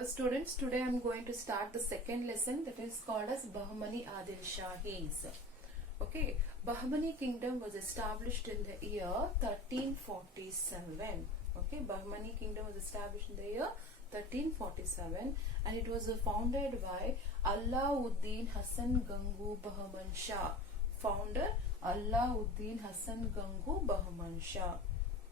Hello students, today I am going to start the second lesson that is called as Bahmani Adil Shahis. Okay, Bahmani kingdom was established in the year 1347. Okay, Bahmani kingdom was established in the year 1347 and it was founded by Alauddin Hasan Gangu Bahman Shah. Founder Alauddin Hasan Gangu Bahman Shah.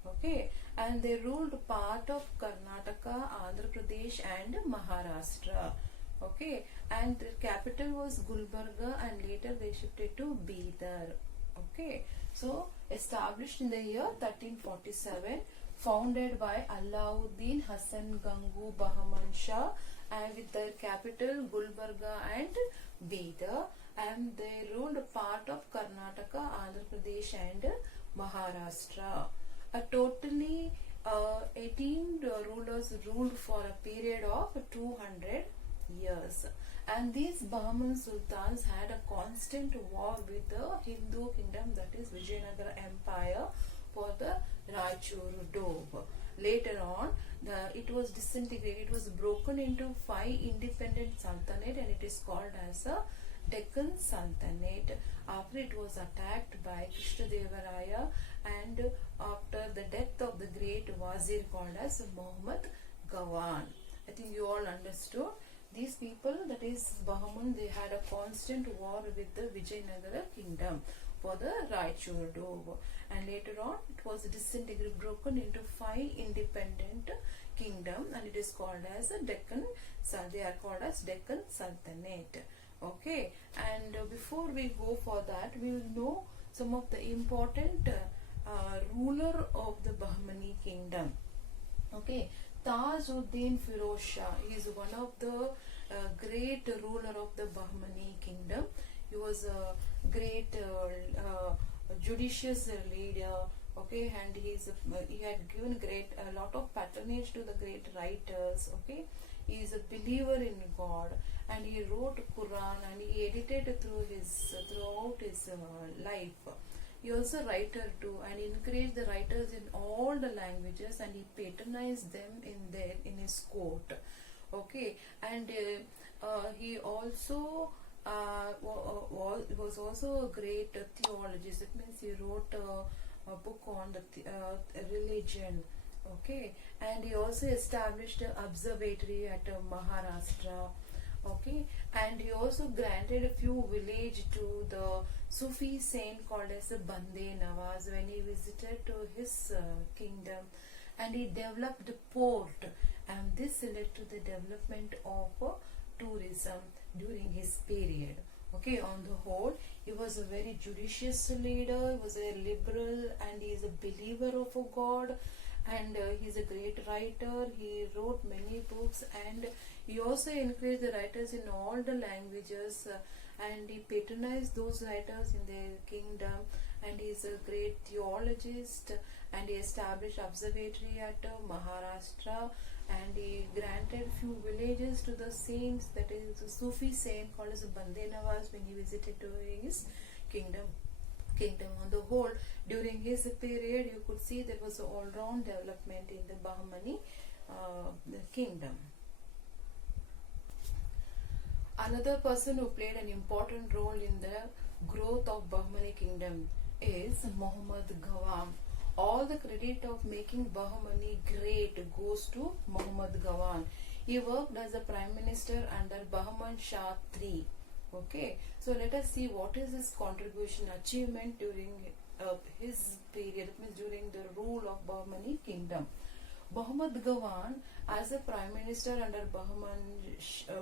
Okay, and they ruled part of Karnataka, Andhra Pradesh and Maharashtra. Okay, and the capital was Gulbarga and later they shifted to Bidar. Okay, so established in the year 1347, founded by Alauddin Hasan Gangu Bahman Shah and with their capital Gulbarga and Bidar, and they ruled part of Karnataka, Andhra Pradesh and Maharashtra. Totally 18 rulers ruled for a period of 200 years, and these Bahman sultans had a constant war with the Hindu kingdom, that is Vijayanagara Empire, for the Raichur Doab. Later on, it was disintegrated. It was broken into 5 independent sultanate and it is called as a Deccan Sultanate after it was attacked by Krishnadevaraya and after the death of the great Wazir called as Muhammad Gawan. I think you all understood. These people, that is Bahman, they had a constant war with the Vijayanagara kingdom for the Raichur Doab, and later on it was disintegrated, broken into 5 independent kingdom and it is called as a Deccan. They are called as Deccan Sultanate. Okay, and before we go for that, we will know some of the important ruler of the Bahmani kingdom. Okay, Tajuddin Firoz Shah is one of the great ruler of the Bahmani kingdom. He was a great judicious leader. Okay, and he had given a lot of patronage to the great writers. Okay, he is a believer in God and he wrote Quran and he edited throughout his life. He also writer too and encouraged the writers in all the languages and he patronized them in his court. Okay, and he also was also a great theologist. It means he wrote a book on the religion. Okay, and he also established an observatory at Maharashtra. Okay, and he also granted a few villages to the Sufi saint called as Bande Nawaz when he visited to his kingdom, and he developed a port, and this led to the development of tourism during his period. Okay, on the whole, he was a very judicious leader, he was a liberal, and he is a believer of a God, and he is a great writer. He wrote many books and he also encouraged the writers in all the languages and he patronized those writers in their kingdom, and he is a great theologist and he established observatory at Maharashtra and he granted few villages to the saints, that is the Sufi saint called as Bande Nawaz when he visited to his kingdom. On the whole, during his period, you could see there was an all-round development in the Bahmani kingdom. Another person who played an important role in the growth of Bahmani kingdom is Muhammad Gawan. All the credit of making Bahmani great goes to Muhammad Gawan. He worked as a prime minister under Bahman Shah III. Okay, so let us see what is his contribution, achievement during his period, means during the rule of Bahmani kingdom. Muhammad Gawan, as a prime minister under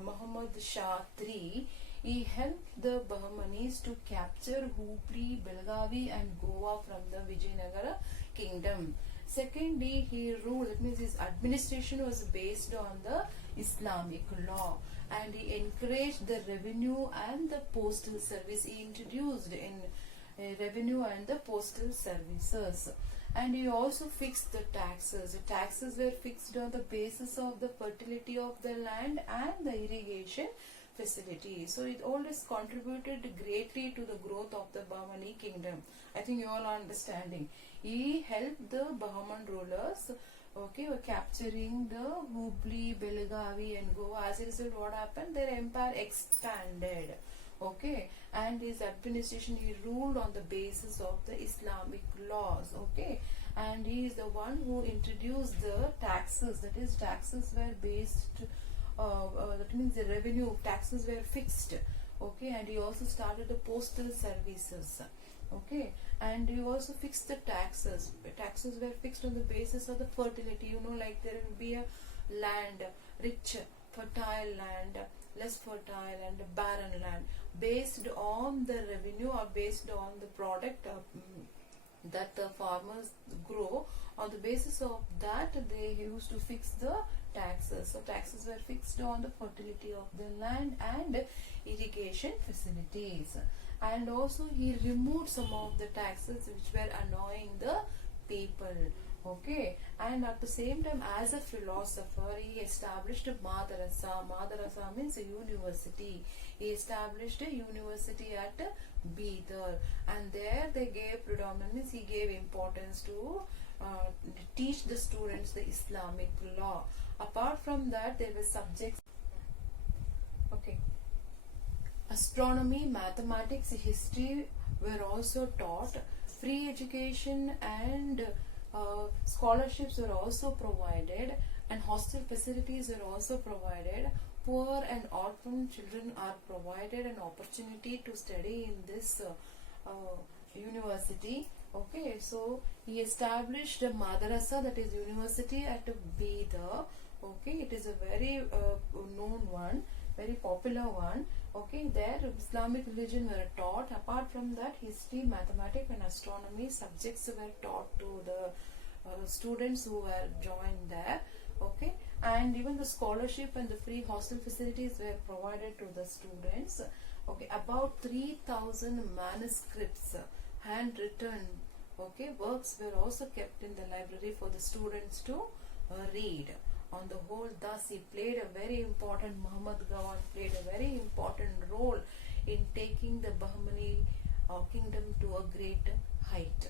Muhammad Shah III, he helped the Bahmanis to capture Hubli, Belgavi and Goa from the Vijayanagara kingdom. Secondly, he ruled, it means his administration was based on the Islamic law, and he encouraged the revenue and the postal service. He introduced in revenue and the postal services, and he also fixed the taxes. The taxes were fixed on the basis of the fertility of the land and the irrigation facility. So it always contributed greatly to the growth of the Bahmani kingdom. I think you all are understanding. He helped the Bahman rulers Okay, were capturing the Hubli, Belagavi and Goa. As a result, what happened? Their empire expanded. Okay, and his administration, he ruled on the basis of the Islamic laws. Okay, and he is the one who introduced the taxes. That is, taxes were based. That means the revenue taxes were fixed. Okay, and he also started the postal services. Okay, and you also fixed the taxes. Taxes were fixed on the basis of the fertility. Like there will be a land, rich, fertile land, less fertile, and barren land, based on the revenue or based on the product that the farmers grow. On the basis of that, they used to fix the taxes. So taxes were fixed on the fertility of the land and irrigation facilities. And also he removed some of the taxes which were annoying the people. Okay, and at the same time, as a philosopher, he established a madrasa. Madrasa means a university. He established a university at Bidar, and there they gave predominance, he gave importance to teach the students the Islamic law. Apart from that, there were subjects. Okay, astronomy, mathematics, history were also taught. Free education and scholarships were also provided, and hostel facilities were also provided. Poor and orphan children are provided an opportunity to study in this university. Okay, so he established a madrasa, that is university, at Bidar. Okay, it is a very known one, very popular one. Okay, there Islamic religion were taught. Apart from that, history, mathematics and astronomy subjects were taught to the students who were joined there. Okay, and even the scholarship and the free hostel facilities were provided to the students. Okay, about 3,000 manuscripts, handwritten, okay, works were also kept in the library for the students to read. On the whole, thus he played a very important, Muhammad Gawan played a very important role in taking the Bahmani kingdom to a great height.